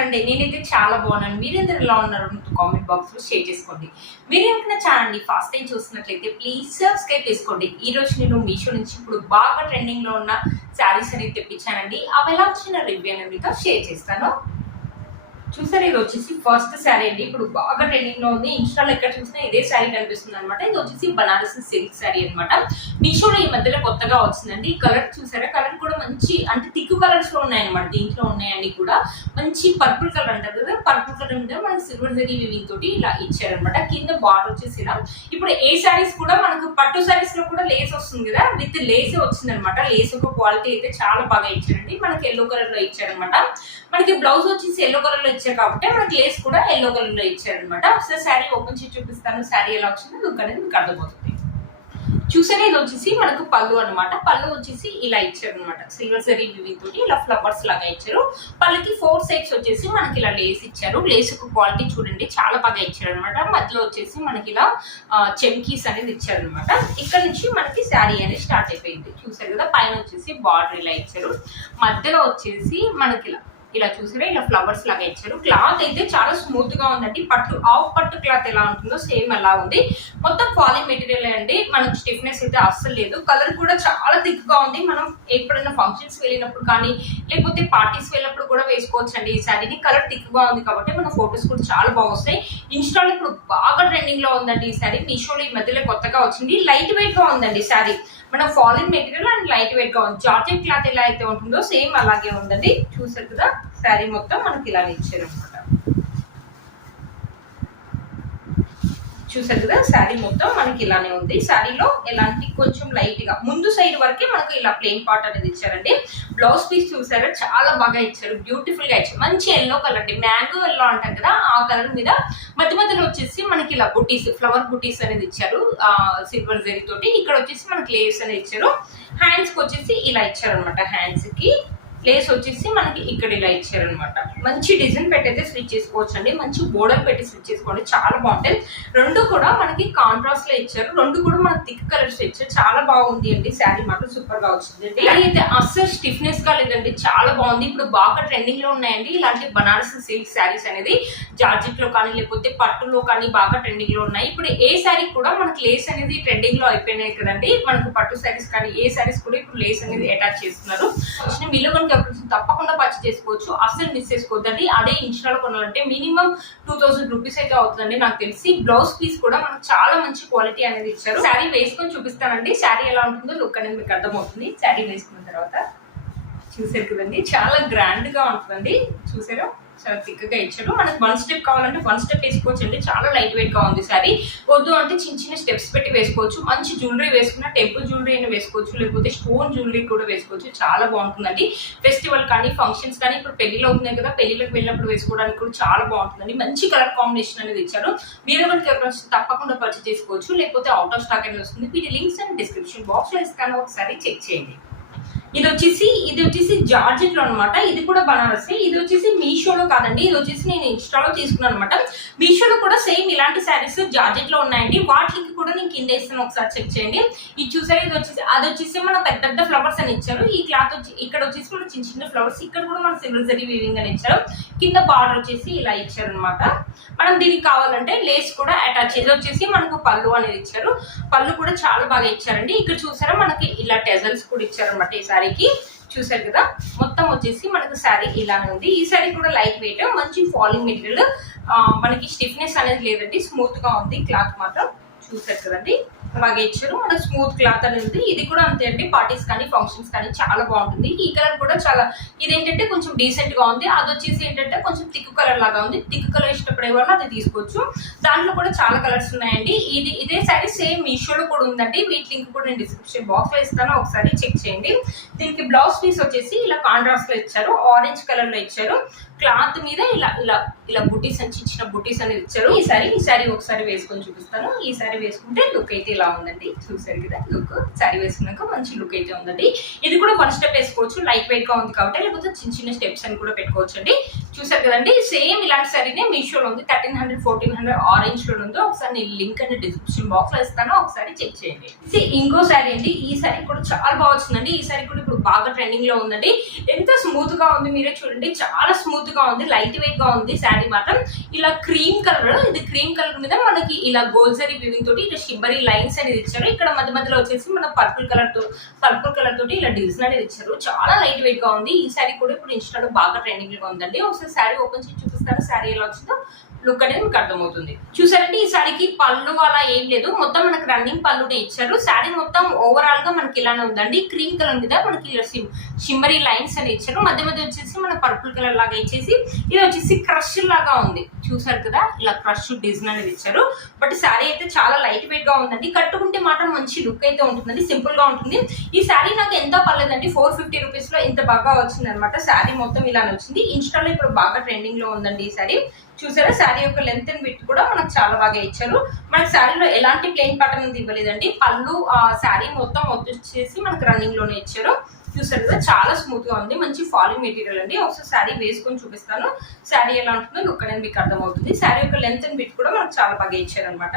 ఉన్నారండి? నేనైతే చాలా బాగున్నాను. మీరెందరూ ఎలా ఉన్నారు? కామెంట్ బాక్స్ లో షేర్ చేసుకోండి. మీరు కనుక ఛానల్ ని ఫస్ట్ టైం చూస్తున్నట్లయితే ప్లీజ్ సబ్స్క్రైబ్ చేసుకోండి. ఈ రోజు నేను మీషో నుంచి ఇప్పుడు బాగా ట్రెండింగ్ లో ఉన్న శారీస్ అనేది తెప్పించానండి. అవి ఎలా వచ్చిన రివ్యూ అనేది మీతో షేర్ చేస్తాను. చూసారు, ఇది వచ్చేసి ఫస్ట్ శారీ అండి. ఇప్పుడు బాగా ట్రెండింగ్ లో ఉంది. ఇన్స్టాలో ఎక్కడ చూసినా ఇదే శారీ కనిపిస్తుంది అనమాట. ఇది వచ్చేసి బనారసి సిల్క్ శారీ అనమాట. మీషోలో ఈ మధ్యలో కొత్తగా వచ్చిందండి. ఈ కలర్ చూసారా, కలర్ కూడా మంచి అంటే థిక్ కలర్స్ లో ఉన్నాయన్నమాట. దీంట్లో ఉన్నాయండి కూడా మంచి పర్పుల్ కలర్ అంటారు కదా, పర్పుల్ కలర్ మీద మనకి సిల్వర్ జరీ వీవింగ్ తోటి ఇలా ఇచ్చారనమాట. కింద బార్డర్ వచ్చేసి ఇలా. ఇప్పుడు ఏ శారీస్ కూడా మనకు పట్టు శారీస్ లో కూడా లేస్ వస్తుంది కదా, విత్ లేస్ వచ్చింది అనమాట. లేస్ ఒక క్వాలిటీ అయితే చాలా బాగా ఇచ్చారండి. మనకి ఎల్లో కలర్ లో ఇచ్చారనమాట. మనకి బ్లౌజ్ వచ్చేసి ఎల్లో కలర్ లో ఇచ్చారు కాబట్టి మనకి లేస్ కూడా ఎల్లో కలర్ లో ఇచ్చారనమాట. ఒకసారి శారీ ఓపెన్ చేసి చూపిస్తాను. శారీ ఎలా వచ్చిందో లుక్ అనేది మీకు అర్థమవుతుంది. చూసారా, ఇది వచ్చేసి మనకు పళ్ళు అనమాట. పళ్ళు వచ్చేసి ఇలా ఇచ్చారు అనమాట. సిల్వర్ జరీ వీవింగ్ తోటి ఇలా ఫ్లవర్స్ లాగా ఇచ్చారు. పళ్ళకి 4 సైడ్స్ వచ్చేసి మనకి ఇలా లేస్ ఇచ్చారు. లేస్ ఒక క్వాలిటీ చూడండి చాలా బాగా ఇచ్చారు అనమాట. మధ్యలో వచ్చేసి మనకి ఇలా చెమ్కీస్ అనేది ఇచ్చారు అనమాట. ఇక్కడ నుంచి మనకి శారీ అనేది స్టార్ట్ అయిపోయింది. చూసారు కదా, పైన వచ్చేసి బార్డర్ ఇలా ఇచ్చారు. మధ్యలో వచ్చేసి మనకి ఇలా చూసారా, ఇలా ఫ్లవర్స్ లాగా ఇచ్చారు. క్లాత్ అయితే చాలా స్మూత్ గా ఉందండి. పట్టు ఆఫ్ పట్టు క్లాత్ ఎలా ఉంటుందో సేమ్ అలా ఉంది. మొత్తం ఫాలింగ్ మెటీరియల్ అండి. మనకు స్టిఫ్నెస్ అయితే అస్సలు లేదు. కలర్ కూడా చాలా థిక్ గా ఉంది. మనం ఎప్పుడైనా ఫంక్షన్స్ వెళ్ళినప్పుడు కానీ లేకపోతే పార్టీస్ వెళ్ళినప్పుడు కూడా వేసుకోవచ్చు అండి. ఈ శారీని కలర్ థిక్ గా ఉంది కాబట్టి మన ఫొటోస్ కూడా చాలా బాగా వస్తాయి. ఇన్స్టాలో ఇప్పుడు బాగా ట్రెండింగ్ లో ఉందండి ఈ శారీ. మీషోలో ఈ మధ్యలో కొత్తగా వచ్చింది. లైట్ వెయిట్ గా ఉందండి శారీ. మన falling material and light weight గా ఉంది. జార్జెట్ క్లాత్ ఎలా అయితే ఉంటుందో సేమ్ అలాగే ఉందండి. చూసారు కదా, శారీ మొత్తం మనకి ఇలా ఇచ్చారు అనమాట. చూసారు కదా, శారీ మొత్తం మనకి ఇలానే ఉంది. శారీలో ఎలాంటి కొంచెం లైట్ గా ముందు సైడ్ వరకే మనకి ఇలా ప్లెయిన్ పార్ట్ అనేది ఇచ్చారండి. బ్లౌజ్ పీస్ చూసారా, చాలా బాగా ఇచ్చారు. బ్యూటిఫుల్ గా ఇచ్చారు. మంచి ఎల్లో కలర్ అండి, మ్యాంగో ఎల్లో అంటాం కదా, ఆ కలర్ మీద మధ్య మధ్యలో వచ్చేసి మనకి ఇలా బుటీస్, ఫ్లవర్ బుటీస్ అనేది ఇచ్చారు సిల్వర్ జరీ తోటి. ఇక్కడ వచ్చేసి మనకి లేస్ అనేది ఇచ్చారు. హ్యాండ్స్ కి వచ్చేసి ఇలా ఇచ్చారు అనమాట. హ్యాండ్స్ కి లేస్ వచ్చేసి మనకి ఇక్కడ ఇలా ఇచ్చారనమాట. మంచి డిజైన్ పెట్టయితే స్టిచ్ చేసుకోవచ్చు అండి. మంచి బోర్డర్ పెట్టి స్టిచ్ చేసుకోండి, చాలా బాగుంటాయి. రెండు కూడా మనకి కాంట్రాస్ట్ లో ఇచ్చారు. రెండు కూడా మనకి థిక్ కలర్స్ ఇచ్చారు. చాలా బాగుంది అండి. శారీ మాత్రం సూపర్ గా వచ్చింది. అయితే అస్సలు స్టిఫ్నెస్ గా లేదండి, చాలా బాగుంది. ఇప్పుడు బాగా ట్రెండింగ్ లో ఉన్నాయండి ఇలాంటి బనారసి సిల్క్ శారీస్ అనేది. జార్జెట్ లో కానీ లేకపోతే పట్టులో కానీ బాగా ట్రెండింగ్ లో ఉన్నాయి. ఇప్పుడు ఏ శారీ కూడా మనకి లేస్ అనేది ట్రెండింగ్ లో అయిపోయినాయి కదండి. మనకు పట్టు శారీస్ కానీ ఏ శారీస్ కూడా ఇప్పుడు లేస్ అనేది అటాచ్ చేస్తున్నారు. మీలో తప్పకుండా పర్చేస్ చేసుకోవచ్చు, అసలు మిస్ చేసుకోవద్దండి. అదే ఇన్స్టాలో కొనాలంటే మినిమం 2000 రూపీస్ అయితే అవుతుందండి నాకు తెలిసి. బ్లౌజ్ పీస్ కూడా మనకు చాలా మంచి క్వాలిటీ అనేది ఇచ్చారు. శారీ వేసుకొని చూపిస్తానండి. శారీ ఎలా ఉంటుందో లుక్ అనేది మీకు అర్థమవుతుంది. శారీ వేసుకున్న తర్వాత చూసారు కదండి, చాలా గ్రాండ్ గా ఉంటుందండి. చూసారా, చాలా థిక్ గా ఇచ్చారు. మనకి 1 స్టెప్ కావాలంటే 1 స్టెప్ వేసుకోవచ్చు అండి. చాలా లైట్ వెయిట్ గా ఉంది శారీ. వద్దు అంటే చిన్న చిన్న స్టెప్స్ పెట్టి వేసుకోవచ్చు. మంచి జ్యువెలరీ వేసుకున్న టెంపుల్ జ్యువెలరీ అయినా వేసుకోవచ్చు, లేకపోతే స్టోన్ జ్యువెలరీ కూడా వేసుకోవచ్చు. చాలా బాగుంటుందండి. ఫెస్టివల్ కానీ ఫంక్షన్స్ కానీ ఇప్పుడు పెళ్లిలో అవుతున్నాయి కదా, పెళ్లిలకు వెళ్ళినప్పుడు వేసుకోవడానికి కూడా చాలా బాగుంటుందండి. మంచి కలర్ కాంబినేషన్ అనేది ఇచ్చారు. మీరు ఎవరికి తప్పకుండా పర్చేస్ చేసుకోవచ్చు, లేకపోతే అవుట్ ఆఫ్ స్టాక్ అనేది వస్తుంది. వీటి లింక్స్ అండ్ డిస్క్రిప్షన్ బాక్స్ లో ఇస్తాను, ఒకసారి చెక్ చేయండి. ఇది వచ్చేసి జార్జెట్ లో అనమాట. ఇది కూడా బనారసి. ఇది వచ్చేసి మీషోలో కాదండి, ఇది వచ్చేసి నేను ఇన్స్టాలో తీసుకున్నాను అనమాట. మీషోలో కూడా సేమ్ ఇలాంటి శారీస్ జార్జెట్ లో ఉన్నాయండి. వాటి లింక్ కూడా నేను కింద ఇస్తాను, ఒకసారి చెక్ చేయండి. ఇది చూసారు, అది వచ్చేసి మన పెద్ద పెద్ద ఫ్లవర్స్ అని ఇచ్చారు. ఈ క్లాత్ వచ్చి ఇక్కడ వచ్చేసి మన చిన్న చిన్న ఫ్లవర్స్, ఇక్కడ కూడా మన సిల్వర్ జరీ వీవింగ్ అని ఇచ్చారు. కింద బార్డర్ వచ్చేసి ఇలా ఇచ్చారు అనమాట. మనం దీనికి కావాలంటే లేస్ కూడా అటాచ్. ఇది వచ్చేసి మనకు పళ్ళు అనేది ఇచ్చారు. పళ్ళు కూడా చాలా బాగా ఇచ్చారండి. ఇక్కడ చూసారా, మనకి ఇలా టెజల్స్ కూడా ఇచ్చారు అనమాట ఈ శారీకి. చూసారు కదా, మొత్తం వచ్చేసి మనకు శారీ ఇలానే ఉంది. ఈ శారీ కూడా లైట్ వెయిట్, మంచి ఫాలింగ్ మెటీరియల్. మనకి స్టిఫ్నెస్ అనేది లేదండి, స్మూత్ గా ఉంది. క్లాత్ మాత్రం చూసారు కదండి, అలాగే ఇచ్చారు. మన స్మూత్ క్లాత్ అనేది ఉంది. ఇది కూడా అంతే అండి, పార్టీస్ కానీ ఫంక్షన్స్ కానీ చాలా బాగుంటుంది. ఈ కలర్ కూడా చాలా, ఇదేంటంటే కొంచెం డీసెంట్ గా ఉంది. అది వచ్చేసి ఏంటంటే కొంచెం థిక్ కలర్ లాగా ఉంది. థిక్ కలర్ ఇష్టపడే వాళ్ళు అది తీసుకోవచ్చు. దాంట్లో కూడా చాలా కలర్స్ ఉన్నాయండి. ఇదే శారీ సేమ్ మీషోలో కూడా ఉందండి. వీటి లింక్ కూడా నేను డిస్క్రిప్షన్ బాక్స్ లో ఇస్తాను, ఒకసారి చెక్ చేయండి. దీనికి బ్లౌజ్ పీస్ వచ్చేసి ఇలా కాంట్రాస్ట్ లో ఇచ్చారు, ఆరెంజ్ కలర్ లో ఇచ్చారు. క్లాత్ మీద ఇలా ఇలా ఇలా బుటీస్ అని చిన్న బుటీస్ అనేది ఇచ్చారు. ఈ శారీ ఒకసారి వేసుకొని చూపిస్తాను. ఈ శారీ వేసుకుంటే లుక్ అయితే ఇలా ఉందండి. చూసారు కదా లుక్, శారీ వేసుకున్నాక మంచి లుక్ అయితే ఉందండి. ఇది కూడా 1 స్టెప్ వేసుకోవచ్చు, లైట్ వెయిట్ గా ఉంది కాబట్టి, లేకపోతే చిన్న చిన్న స్టెప్స్ అని కూడా పెట్టుకోవచ్చు అండి. చూసారు కదండి, సేమ్ ఇలాంటి శారీనే మీషోలో ఉంది. 1300 1400 ఆరెంజ్ లో ఉందో, ఒకసారి నేను లింక్ అనేది డిస్క్రిప్షన్ బాక్స్ లో ఇస్తాను, ఒకసారి చెక్ చేయండి. ఇంకో శారీ అండి. ఈ శారీ కూడా చాలా బాగా వచ్చిందండి. ఈ శారీ కూడా ఇప్పుడు బాగా ట్రెండింగ్ లో ఉందండి. ఎంత స్మూత్ గా ఉంది, మీరే చూడండి, చాలా స్మూత్ స్మూత్ గా ఉంది, లైట్ వెయిట్ గా ఉంది శారీ మాత్రం. ఇలా క్రీమ్ కలర్, ఇది క్రీమ్ కలర్ మీద మనకి ఇలా గోల్జరీ వివింగ్ తోటి ఇలా షిమ్మరీ లైన్స్ అనేది ఇచ్చారు. ఇక్కడ మధ్య మధ్యలో వచ్చేసి మన పర్పుల్ కలర్ తోటి ఇలా డిజైన్ అనేది ఇచ్చారు. చాలా లైట్ వెయిట్ గా ఉంది. ఈ శారీ కూడా ఇప్పుడు ఇన్స్టాలో బాగా ట్రెండింగ్ గా ఉందండి. ఒకసారి శారీ ఓపెన్ చేసి చూపిస్తాను, శారీ ఎలా వచ్చిందో లుక్ అనేది మీకు అర్థమవుతుంది. చూసారంటే ఈ శారీకి పళ్ళు అలా ఏం లేదు, మొత్తం మనకి రన్నింగ్ పళ్ళునే ఇచ్చారు. శారీ మొత్తం ఓవరాల్ గా మనకి ఇలానే ఉందండి. క్రీమ్ కలర్ మీద మనకి షిమ్మరీ లైన్స్ అని ఇచ్చారు. మధ్య మధ్య వచ్చేసి మన పర్పుల్ కలర్ లాగా ఇచ్చేసి ఇది వచ్చేసి క్రష్ లాగా ఉంది. చూసారు కదా, ఇలా క్రష్ డిజైన్ అనేది ఇచ్చారు. బట్ శారీ అయితే చాలా లైట్ వెయిట్ గా ఉందండి. కట్టుకుంటే మాత్రం మంచి లుక్ అయితే ఉంటుందండి, సింపుల్ గా ఉంటుంది. ఈ శారీ నాకు ఎంత పర్లేదండి, 450 రూపీస్ లో ఇంత బాగా వచ్చింది అనమాట. శారీ మొత్తం ఇలానే వచ్చింది. ఇన్స్టాలో ఇప్పుడు బాగా ట్రెండింగ్ లో ఉందండి ఈ శారీ. చూసారా, శారీ యొక్క లెంత్ అండ్ విడ్త్ కూడా మనకు చాలా బాగా ఇచ్చారు. మనకి శారీలో ఎలాంటి ప్లెయిన్ ప్యాటర్న్ అనేది ఇవ్వలేదండి. పళ్ళు శారీ మొత్తం వచ్చేసి మనకు రన్నింగ్ లోనే ఇచ్చారు. చూసారు కదా, చాలా స్మూత్ గా ఉంది, మంచి ఫాలింగ్ మెటీరియల్ అండి. ఒకసారి శారీ వేసుకొని చూపిస్తాను, శారీ ఎలా ఉంటుందో లుక్ అనేది మీకు అర్థమవుతుంది. శారీ యొక్క లెంత్ అండ్ విడ్త్ కూడా మనకు చాలా బాగా ఇచ్చారు అనమాట.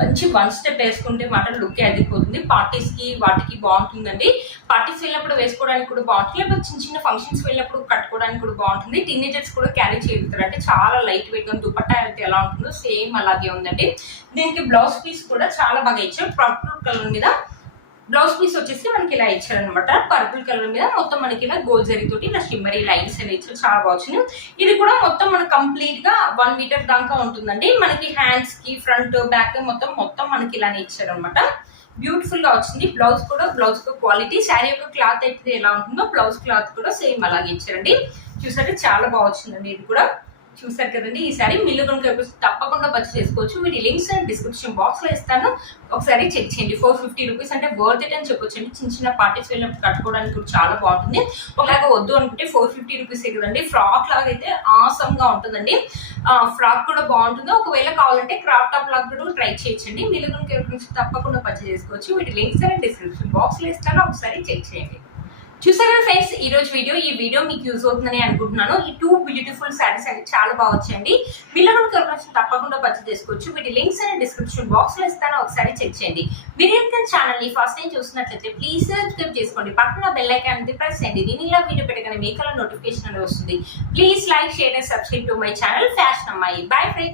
మంచి వన్ స్టెప్ వేసుకుంటే మాట లుక్ అదిరిపోతుంది. పార్టీస్ కి వాటికి బాగుంటుందండి. పార్టీస్ వెళ్ళినప్పుడు వేసుకోవడానికి కూడా బాగుంటుంది, లేకపోతే చిన్న చిన్న ఫంక్షన్స్ వెళ్ళినప్పుడు కట్టుకోవడానికి కూడా బాగుంటుంది. టీనేజర్స్ కూడా క్యారీ చేయగలుగుతారు. అంటే చాలా లైట్ వెయిట్ గా, దుపట్టా అయితే ఎలా ఉంటుందో సేమ్ అలాగే ఉందండి. దీనికి బ్లౌజ్ పీస్ కూడా చాలా బాగా ఇచ్చారు. పర్పుల్ కలర్ మీద బ్లౌజ్ పీస్ వచ్చేసి మనకి ఇలా ఇచ్చారనమాట. పర్పుల్ కలర్ మీద మొత్తం మనకి ఇలా గోల్డ్ జరీ తోటి ఇలా షిమ్మరీ లైన్స్ అని ఇచ్చారు. చాలా బాగుంది. ఇది కూడా మొత్తం మనకి కంప్లీట్ గా 1 మీటర్ దాకా ఉంటుందండి. మనకి హ్యాండ్స్ కి ఫ్రంట్ బ్యాక్ మొత్తం మనకి ఇలానే ఇచ్చారనమాట. బ్యూటిఫుల్ గా వచ్చింది. బ్లౌజ్ క్వాలిటీ, శారీ యొక్క క్లాత్ అయితే ఎలా ఉంటుందో బ్లౌజ్ క్లాత్ కూడా సేమ్ అలాగే ఇచ్చారండి. చూసారంటే చాలా బాగా వచ్చిందండి. ఇది కూడా చూసారు కదండి. ఈ సారీ మిల్లు కనుక తప్పకుండా పర్చేస్ చేసుకోవచ్చు. వీటి లింక్స్ డిస్క్రిప్షన్ బాక్స్ లో ఇస్తాను, ఒకసారి చెక్ చేయండి. 450 రూపీస్ అంటే వర్త్ ఇట్ అని చెప్పొచ్చండి. చిన్న చిన్న పార్టీస్ వెళ్ళినప్పుడు కట్టుకోవడానికి కూడా చాలా బాగుంటుంది. ఒకలాగా వద్దు అనుకుంటే 450 రూపీస్ కదండి. ఫ్రాక్ లాగా అయితే ఆసమ్ గా ఉంటుందండి. ఫ్రాక్ కూడా బాగుంటుంది. ఒకవేళ కావాలంటే క్రాప్ టాప్ లాగా కూడా ట్రై చేయొచ్చండి. మిల్లు కనుక తప్పకుండా పర్చేస్ చేసుకోవచ్చు. వీటి లింక్స్ డిస్క్రిప్షన్ బాక్స్ లో ఇస్తాను, ఒకసారి చెక్ చేయండి. చూసారా ఫ్రెండ్స్, ఈ వీడియో మీకు యూజ్ అవుతుందని అనుకుంటున్నాను. ఈ 2 బ్యూటిఫుల్ శారీస్ అనేది చాలా బాగా వచ్చాయండి. పిల్లలు తప్పకుండా పర్చేస్ చేసుకోవచ్చు. వీటి లింక్స్ అనేది డిస్క్రిప్షన్ బాక్స్ లో ఇస్తాను, ఒకసారి చెక్ చేయండి. మీరు ఛానల్ ని ఫస్ట్ టైం చూసినట్లయితే ప్లీజ్ సబ్స్క్రైబ్ చేసుకోండి. పక్కన బెల్ ఐకాన్ ప్రెస్ చేయండి. దీని ఇలా వీడియో పెట్టగానే మీకు నోటిఫికేషన్ అనేది వస్తుంది. Please like, share and subscribe to my channel fashion అమ్మాయి. Bye friends.